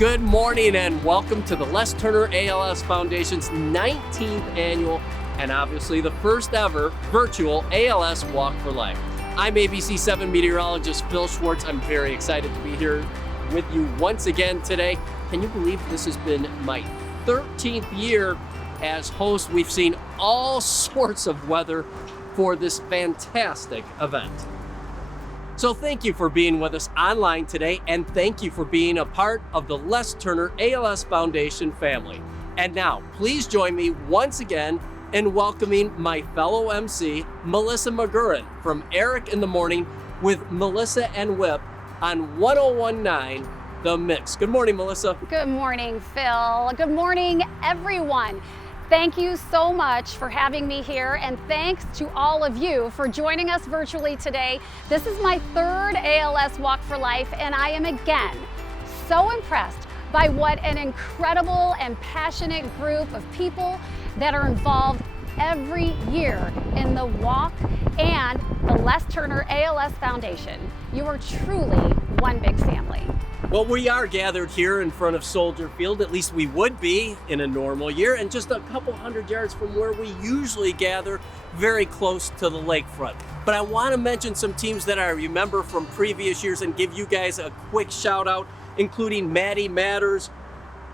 Good morning and welcome to the Les Turner ALS Foundation's 19th annual and obviously the first ever virtual ALS Walk for Life. I'm ABC 7 meteorologist Phil Schwartz. I'm very excited to be here with you once again today. Can you believe this has been my 13th year as host? We've seen all sorts of weather for this fantastic event. So thank you for being with us online today, and thank you for being a part of the Les Turner ALS Foundation family. And now, please join me once again in welcoming my fellow MC, Melissa McGurran from Eric in the Morning with Melissa and Whip on 1019 The Mix. Good morning, Melissa. Good morning, Phil. Good morning, everyone. Thank you so much for having me here, and thanks to all of you for joining us virtually today. This is my third ALS Walk for Life, and I am again so impressed by what an incredible and passionate group of people that are involved every year in the walk and the Les Turner ALS Foundation. You are truly one big family. Well, we are gathered here in front of Soldier Field, at least we would be in a normal year, and just a couple hundred yards from where we usually gather, very close to the lakefront. But I want to mention some teams that I remember from previous years and give you guys a quick shout out, including Maddie Matters,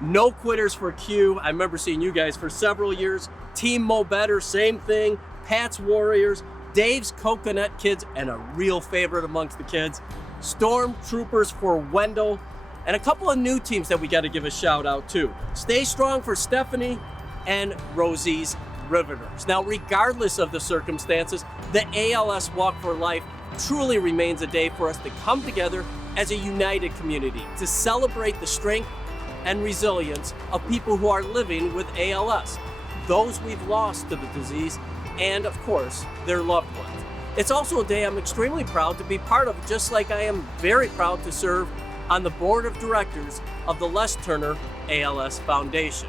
No Quitters for Q. I remember seeing you guys for several years. Team Mo Better, same thing. Pat's Warriors, Dave's Coconut Kids, and a real favorite amongst the kids, Stormtroopers for Wendell, and a couple of new teams that we got to give a shout out to. Stay Strong for Stephanie and Rosie's Riveters. Now, regardless of the circumstances, the ALS Walk for Life truly remains a day for us to come together as a united community to celebrate the strength and resilience of people who are living with ALS, those we've lost to the disease, and of course, their loved ones. It's also a day I'm extremely proud to be part of, just like I am very proud to serve on the board of directors of the Les Turner ALS Foundation.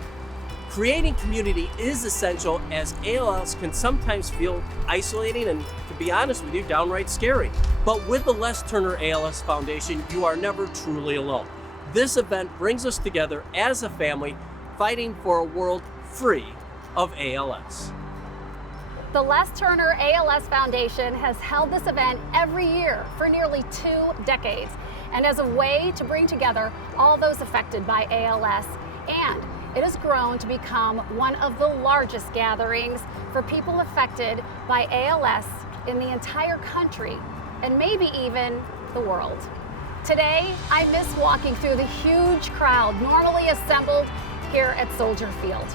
Creating community is essential, as ALS can sometimes feel isolating and, to be honest with you, downright scary. But with the Les Turner ALS Foundation, you are never truly alone. This event brings us together as a family, fighting for a world free of ALS. The Les Turner ALS Foundation has held this event every year for nearly 2 decades, and as a way to bring together all those affected by ALS, and it has grown to become one of the largest gatherings for people affected by ALS in the entire country, and maybe even the world. Today, I miss walking through the huge crowd normally assembled here at Soldier Field.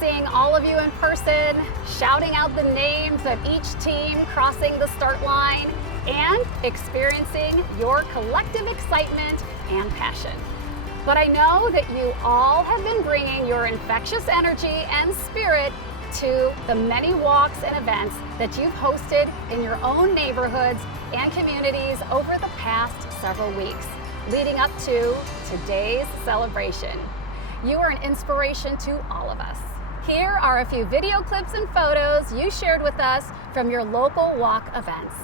Seeing all of you in person, shouting out the names of each team crossing the start line, and experiencing your collective excitement and passion. But I know that you all have been bringing your infectious energy and spirit to the many walks and events that you've hosted in your own neighborhoods and communities over the past several weeks, leading up to today's celebration. You are an inspiration to all of us. Here are a few video clips and photos you shared with us from your local walk events.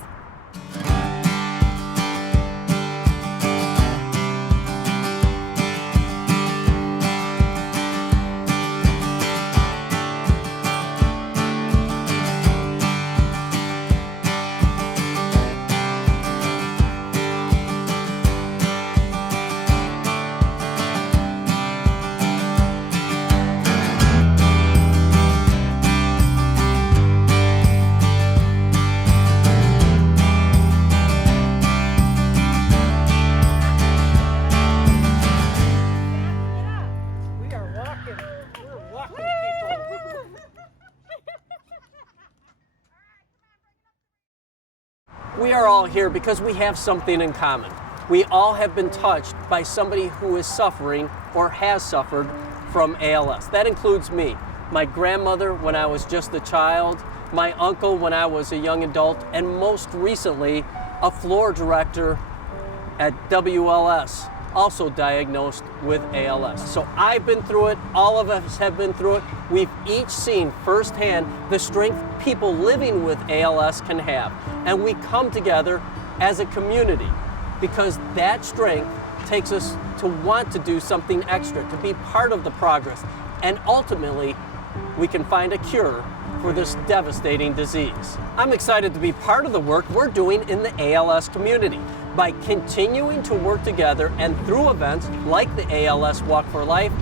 We are all here because we have something in common. We all have been touched by somebody who is suffering or has suffered from ALS. That includes me, my grandmother when I was just a child, my uncle when I was a young adult, and most recently, a floor director at WLS, also diagnosed with ALS. So I've been through it, all of us have been through it. We've each seen firsthand the strength people living with ALS can have. And we come together as a community because that strength takes us to want to do something extra, to be part of the progress, and ultimately, we can find a cure for this devastating disease. I'm excited to be part of the work we're doing in the ALS community. By continuing to work together and through events like the ALS Walk for Life,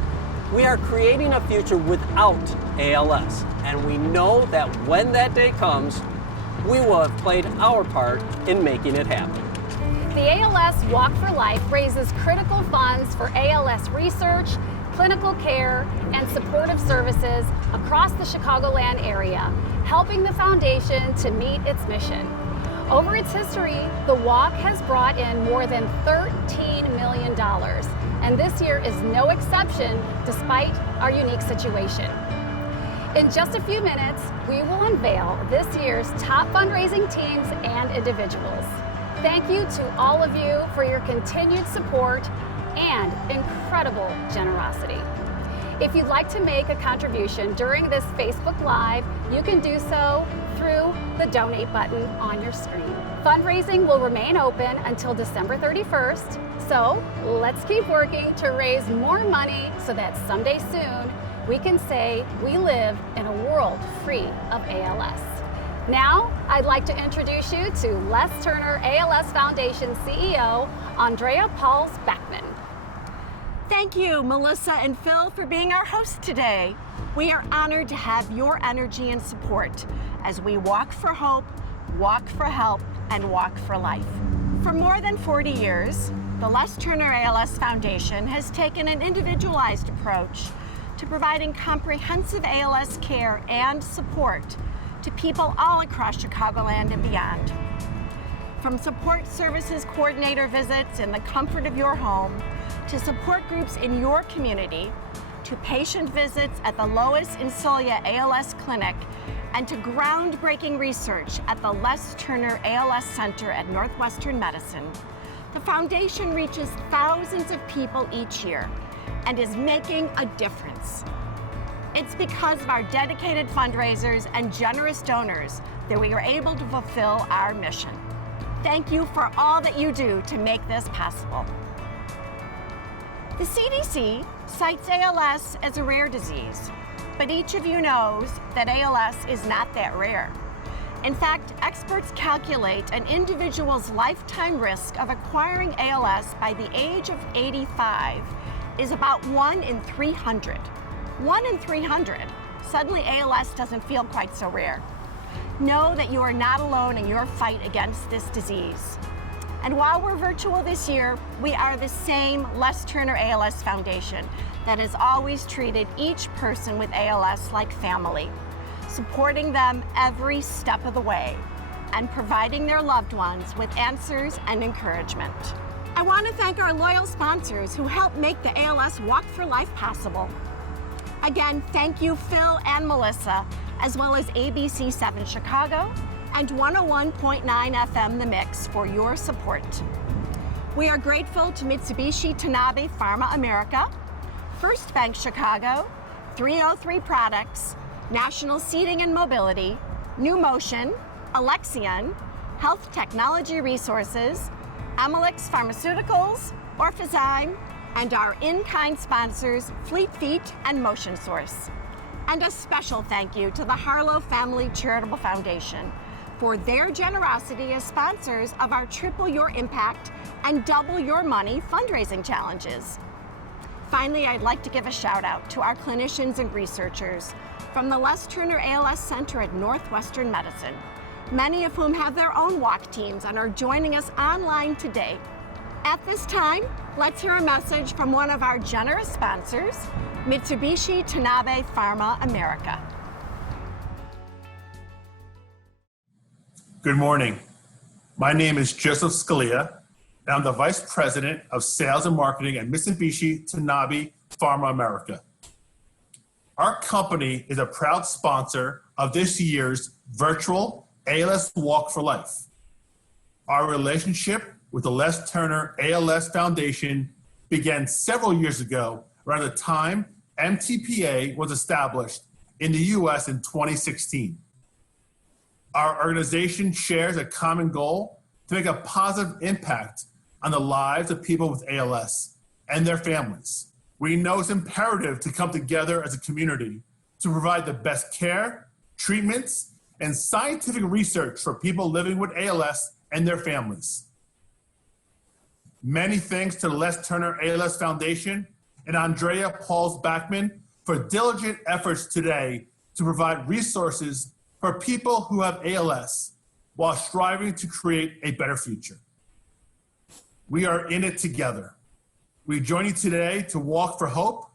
we are creating a future without ALS. And we know that when that day comes, we will have played our part in making it happen. The ALS Walk for Life raises critical funds for ALS research, clinical care, and supportive services across the Chicagoland area, helping the foundation to meet its mission. Over its history, the walk has brought in more than $13 million, and this year is no exception despite our unique situation. In just a few minutes, we will unveil this year's top fundraising teams and individuals. Thank you to all of you for your continued support and incredible generosity. If you'd like to make a contribution during this Facebook Live, you can do so through the donate button on your screen. Fundraising will remain open until December 31st, so let's keep working to raise more money so that someday soon we can say we live in a world free of ALS. Now, I'd like to introduce you to Les Turner ALS Foundation CEO, Andrea Pauls-Beckman. Thank you, Melissa and Phil, for being our hosts today. We are honored to have your energy and support as we walk for hope, walk for help, and walk for life. For more than 40 years, the Les Turner ALS Foundation has taken an individualized approach to providing comprehensive ALS care and support to people all across Chicagoland and beyond. From support services coordinator visits in the comfort of your home, to support groups in your community, to patient visits at the Lois Insolia ALS Clinic, and to groundbreaking research at the Les Turner ALS Center at Northwestern Medicine, the foundation reaches thousands of people each year and is making a difference. It's because of our dedicated fundraisers and generous donors that we are able to fulfill our mission. Thank you for all that you do to make this possible. The CDC cites ALS as a rare disease, but each of you knows that ALS is not that rare. In fact, experts calculate an individual's lifetime risk of acquiring ALS by the age of 85 is about 1 in 300. 1 in 300. Suddenly ALS doesn't feel quite so rare. Know that you are not alone in your fight against this disease. And while we're virtual this year, we are the same Les Turner ALS Foundation that has always treated each person with ALS like family, supporting them every step of the way and providing their loved ones with answers and encouragement. I want to thank our loyal sponsors who help make the ALS Walk for Life possible. Again, thank you, Phil and Melissa, as well as ABC 7 Chicago and 101.9 FM The Mix for your support. We are grateful to Mitsubishi Tanabe Pharma America, First Bank Chicago, 303 Products, National Seating and Mobility, New Motion, Alexion, Health Technology Resources, Amelix Pharmaceuticals, Orphazyme, and our in-kind sponsors, Fleet Feet and Motion Source. And a special thank you to the Harlow Family Charitable Foundation for their generosity as sponsors of our Triple Your Impact and Double Your Money fundraising challenges. Finally, I'd like to give a shout out to our clinicians and researchers from the Les Turner ALS Center at Northwestern Medicine, many of whom have their own walk teams and are joining us online today. At this time, let's hear a message from one of our generous sponsors, Mitsubishi Tanabe Pharma America. Good morning. My name is Joseph Scalia, and I'm the Vice President of Sales and Marketing at Mitsubishi Tanabe Pharma America. Our company is a proud sponsor of this year's virtual ALS Walk for Life. Our relationship with the Les Turner ALS Foundation began several years ago, around the time MTPA was established in the US in 2016. Our organization shares a common goal to make a positive impact on the lives of people with ALS and their families. We know it's imperative to come together as a community to provide the best care, treatments, and scientific research for people living with ALS and their families. Many thanks to the Les Turner ALS Foundation and Andrea Pauls-Backman for diligent efforts today to provide resources for people who have ALS while striving to create a better future. We are in it together. We join you today to walk for hope,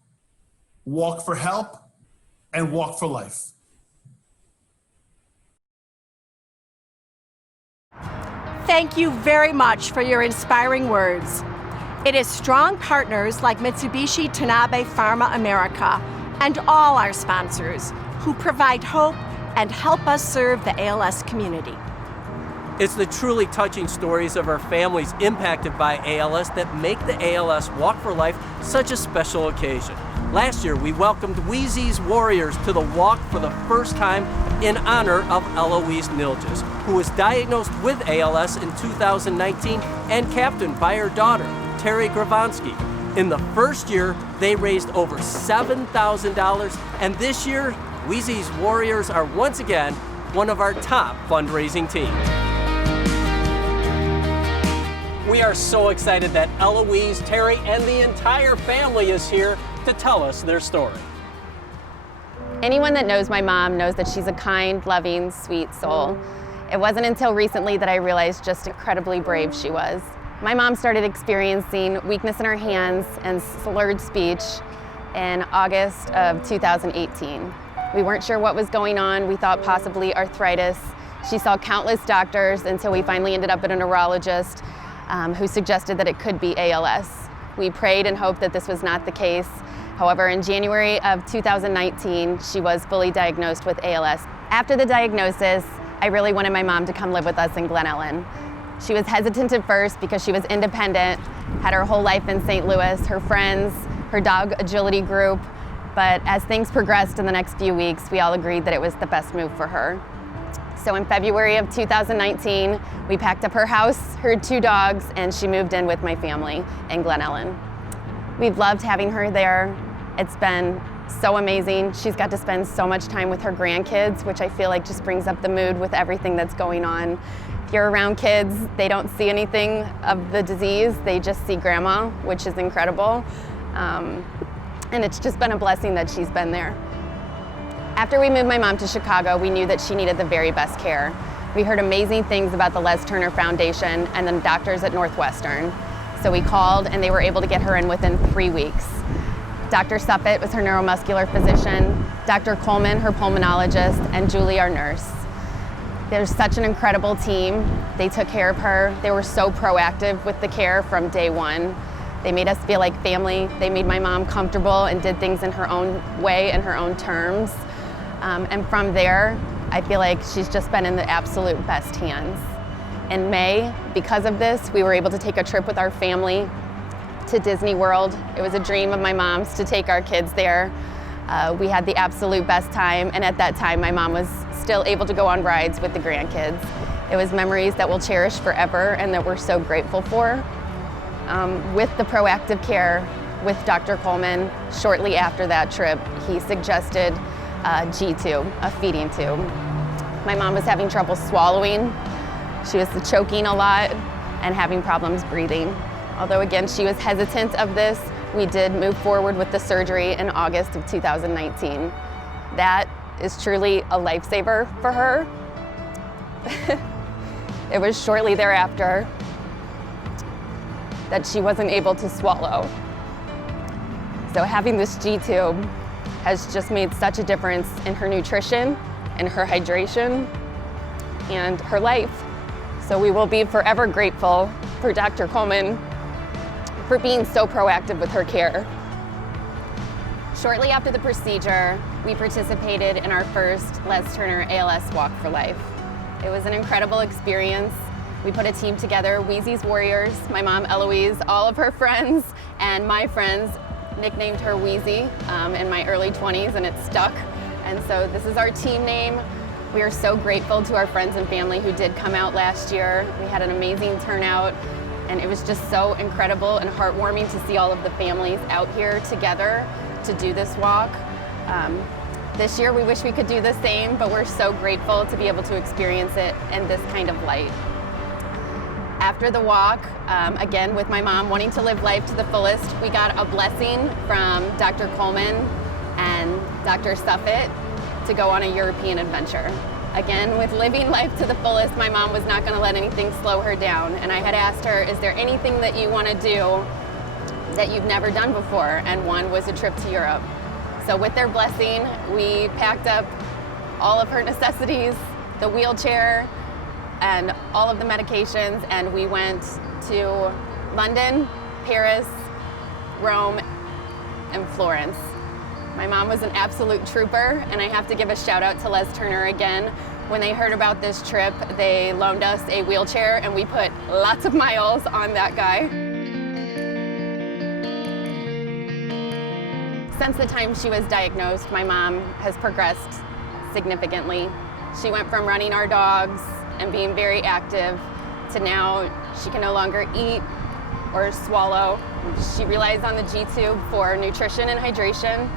walk for help, and walk for life. Thank you very much for your inspiring words. It is strong partners like Mitsubishi Tanabe Pharma America and all our sponsors who provide hope and help us serve the ALS community. It's the truly touching stories of our families impacted by ALS that make the ALS Walk for Life such a special occasion. Last year, we welcomed Wheezy's Warriors to the walk for the first time in honor of Eloise Nilges, who was diagnosed with ALS in 2019 and captained by her daughter, Terry Gravonsky. In the first year, they raised over $7,000, and this year, Wheezy's Warriors are once again one of our top fundraising teams. We are so excited that Eloise, Terry, and the entire family is here to tell us their story. Anyone that knows my mom knows that she's a kind, loving, sweet soul. It wasn't until recently that I realized just incredibly brave she was. My mom started experiencing weakness in her hands and slurred speech in August of 2018. We weren't sure what was going on. We thought possibly arthritis. She saw countless doctors until we finally ended up at a neurologist who suggested that it could be ALS. We prayed and hoped that this was not the case. However, in January of 2019, she was fully diagnosed with ALS. After the diagnosis, I really wanted my mom to come live with us in Glen Ellen. She was hesitant at first because she was independent, had her whole life in St. Louis, her friends, her dog agility group. But as things progressed in the next few weeks, we all agreed that it was the best move for her. So in February of 2019, we packed up her house, her 2 dogs, and she moved in with my family in Glen Ellen. We've loved having her there. It's been so amazing. She's got to spend so much time with her grandkids, which I feel like just brings up the mood with everything that's going on. If you're around kids, they don't see anything of the disease. They just see grandma, which is incredible. And it's just been a blessing that she's been there. After we moved my mom to Chicago, we knew that she needed the very best care. We heard amazing things about the Les Turner Foundation and the doctors at Northwestern. So we called and they were able to get her in within 3 weeks. Dr. Suppet was her neuromuscular physician, Dr. Coleman, her pulmonologist, and Julie, our nurse. There's such an incredible team. They took care of her. They were so proactive with the care from day one. They made us feel like family. They made my mom comfortable and did things in her own way and her own terms. And from there, I feel like she's just been in the absolute best hands. In May, because of this, we were able to take a trip with our family to Disney World. It was a dream of my mom's to take our kids there. We had the absolute best time, and at that time, my mom was still able to go on rides with the grandkids. It was memories that we'll cherish forever and that we're so grateful for. With the proactive care with Dr. Coleman, shortly after that trip, he suggested a G-tube, a feeding tube. My mom was having trouble swallowing. She was choking a lot and having problems breathing. Although again, she was hesitant of this, we did move forward with the surgery in August of 2019. That is truly a lifesaver for her. It was shortly thereafter that she wasn't able to swallow. So having this G-tube has just made such a difference in her nutrition, in her hydration, and her life. So we will be forever grateful for Dr. Coleman for being so proactive with her care. Shortly after the procedure, we participated in our first Les Turner ALS Walk for Life. It was an incredible experience. We put a team together, Wheezy's Warriors, my mom Eloise, all of her friends, and my friends nicknamed her Wheezy in my early 20s, and it stuck. And so this is our team name. We are so grateful to our friends and family who did come out last year. We had an amazing turnout. And it was just so incredible and heartwarming to see all of the families out here together to do this walk. This year we wish we could do the same, but we're so grateful to be able to experience it in this kind of light. After the walk, again with my mom wanting to live life to the fullest, we got a blessing from Dr. Coleman and Dr. Suffet to go on a European adventure. Again, with living life to the fullest, my mom was not going to let anything slow her down. And I had asked her, is there anything that you want to do that you've never done before? And one was a trip to Europe. So with their blessing, we packed up all of her necessities, the wheelchair, and all of the medications, and we went to London, Paris, Rome, and Florence. My mom was an absolute trooper, and I have to give a shout out to Les Turner again. When they heard about this trip, they loaned us a wheelchair, and we put lots of miles on that guy. Since the time she was diagnosed, my mom has progressed significantly. She went from running our dogs and being very active to now she can no longer eat or swallow. She relies on the G-tube for nutrition and hydration.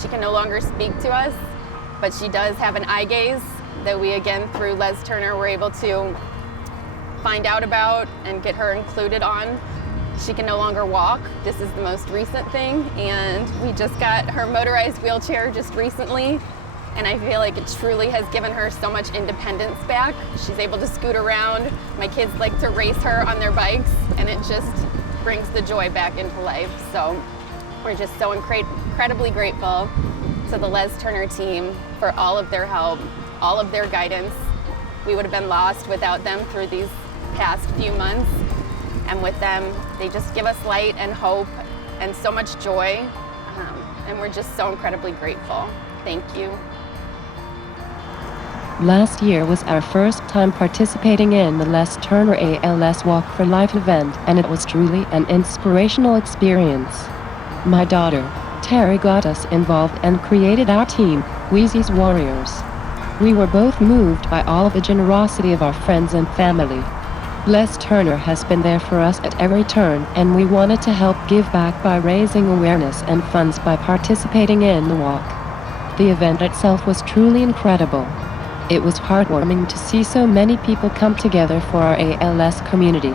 She can no longer speak to us, but she does have an eye gaze that we, again, through Les Turner, were able to find out about and get her included on. She can no longer walk. This is the most recent thing, and we just got her motorized wheelchair just recently, and I feel like it truly has given her so much independence back. She's able to scoot around. My kids like to race her on their bikes, and it just brings the joy back into life. So we're just so incredibly grateful to the Les Turner team for all of their help, all of their guidance. We would have been lost without them through these past few months. And with them, they just give us light and hope and so much joy. And we're just so incredibly grateful. Thank you. Last year was our first time participating in the Les Turner ALS Walk for Life event, and it was truly an inspirational experience. My daughter, Terry, got us involved and created our team, Wheezy's Warriors. We were both moved by all of the generosity of our friends and family. Les Turner has been there for us at every turn, and we wanted to help give back by raising awareness and funds by participating in the walk. The event itself was truly incredible. It was heartwarming to see so many people come together for our ALS community.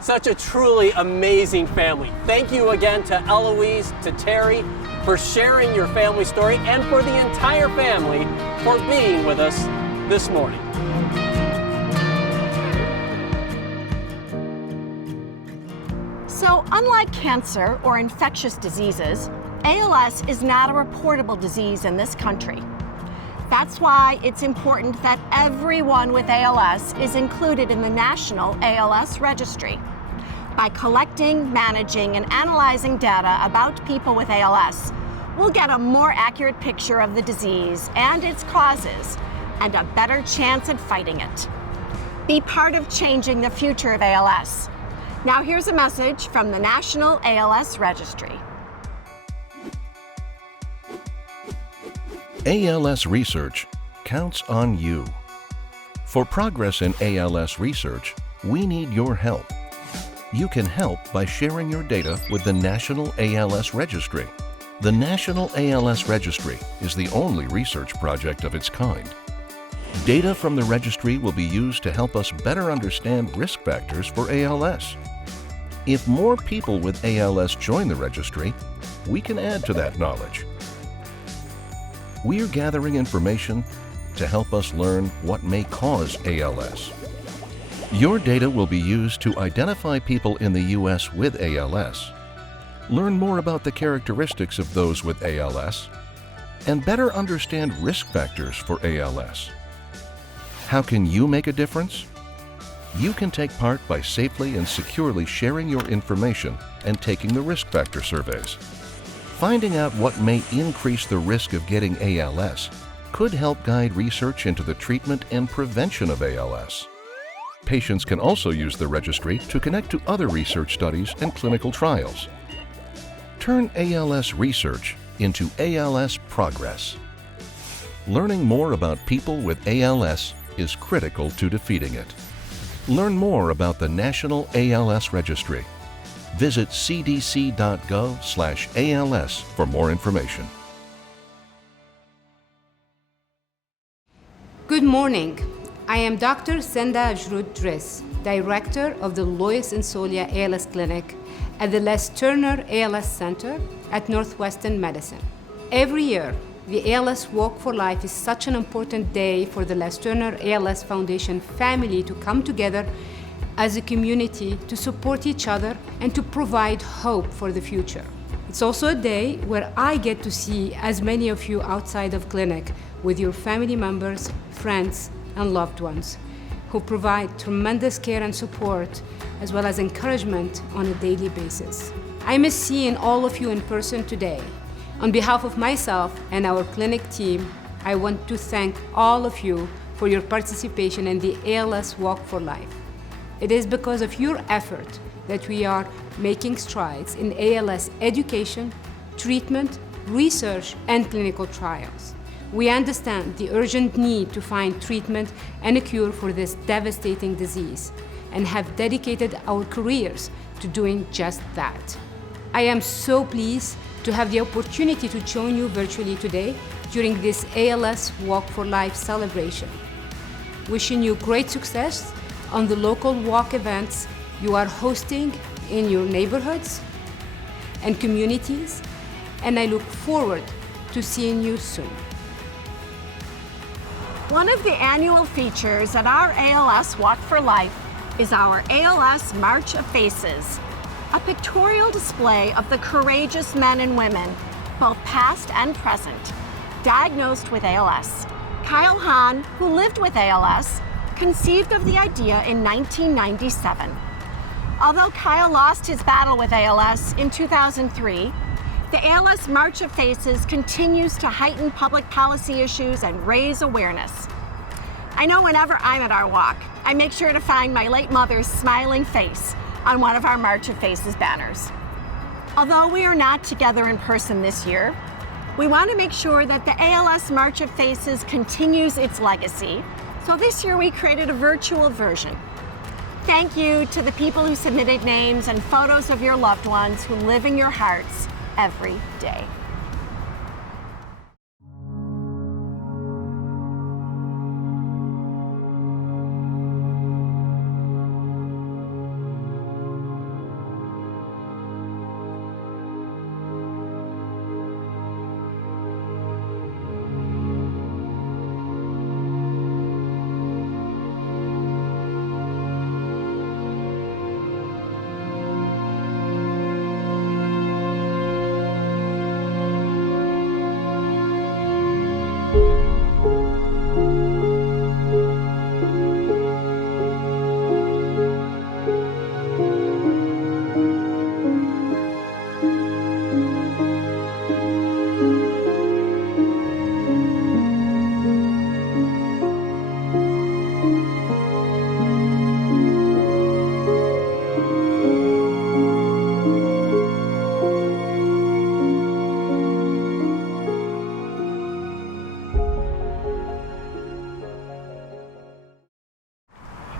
Such a truly amazing family. Thank you again to Eloise, to Terry, for sharing your family story, and for the entire family for being with us this morning. So, unlike cancer or infectious diseases, ALS is not a reportable disease in this country. That's why it's important that everyone with ALS is included in the National ALS Registry. By collecting, managing, and analyzing data about people with ALS, we'll get a more accurate picture of the disease and its causes, and a better chance at fighting it. Be part of changing the future of ALS. Now here's a message from the National ALS Registry. ALS research counts on you. For progress in ALS research, we need your help. You can help by sharing your data with the National ALS Registry. The National ALS Registry is the only research project of its kind. Data from the registry will be used to help us better understand risk factors for ALS. If more people with ALS join the registry, we can add to that knowledge. We are gathering information to help us learn what may cause ALS. Your data will be used to identify people in the U.S. with ALS, learn more about the characteristics of those with ALS, and better understand risk factors for ALS. How can you make a difference? You can take part by safely and securely sharing your information and taking the risk factor surveys. Finding out what may increase the risk of getting ALS could help guide research into the treatment and prevention of ALS. Patients can also use the registry to connect to other research studies and clinical trials. Turn ALS research into ALS progress. Learning more about people with ALS is critical to defeating it. Learn more about the National ALS Registry. Visit cdc.gov/ALS for more information. Good morning. I am Dr. Senda Ajrud-Driss, Director of the Lois and Solia ALS Clinic at the Les Turner ALS Center at Northwestern Medicine. Every year, the ALS Walk for Life is such an important day for the Les Turner ALS Foundation family to come together as a community to support each other and to provide hope for the future. It's also a day where I get to see as many of you outside of clinic with your family members, friends, and loved ones who provide tremendous care and support as well as encouragement on a daily basis. I miss seeing all of you in person today. On behalf of myself and our clinic team, I want to thank all of you for your participation in the ALS Walk for Life. It is because of your effort that we are making strides in ALS education, treatment, research, and clinical trials. We understand the urgent need to find treatment and a cure for this devastating disease and have dedicated our careers to doing just that. I am so pleased to have the opportunity to join you virtually today during this ALS Walk for Life celebration. Wishing you great success on the local walk events you are hosting in your neighborhoods and communities, and I look forward to seeing you soon. One of the annual features at our ALS Walk for Life is our ALS March of Faces, a pictorial display of the courageous men and women, both past and present, diagnosed with ALS. Kyle Hahn, who lived with ALS, conceived of the idea in 1997. Although Kyle lost his battle with ALS in 2003, the ALS March of Faces continues to heighten public policy issues and raise awareness. I know whenever I'm at our walk, I make sure to find my late mother's smiling face on one of our March of Faces banners. Although we are not together in person this year, we want to make sure that the ALS March of Faces continues its legacy. So this year we created a virtual version. Thank you to the people who submitted names and photos of your loved ones who live in your hearts every day.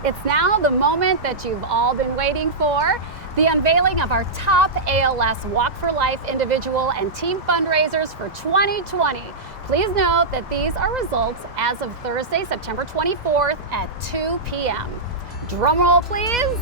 It's now the moment that you've all been waiting for, the unveiling of our top ALS Walk for Life individual and team fundraisers for 2020. Please note that these are results as of Thursday, September 24th at 2 p.m. Drum roll, please.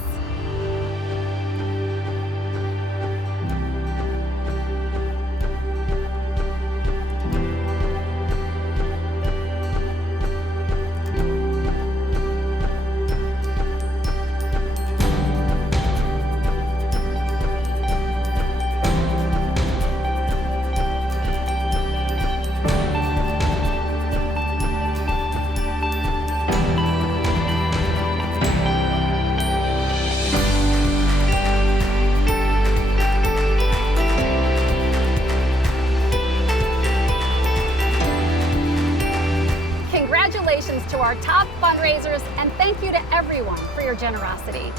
Congratulations to our top fundraisers, and thank you to everyone for your generosity.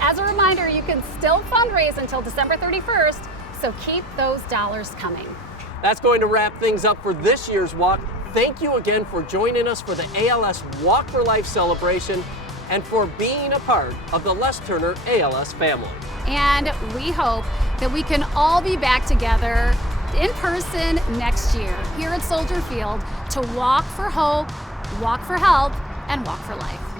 As a reminder, you can still fundraise until December 31st, so keep those dollars coming. That's going to wrap things up for this year's walk. Thank you again for joining us for the ALS Walk for Life celebration. and for being a part of the Les Turner ALS family. And we hope that we can all be back together in person next year here at Soldier Field to walk for hope, walk for help, and walk for life.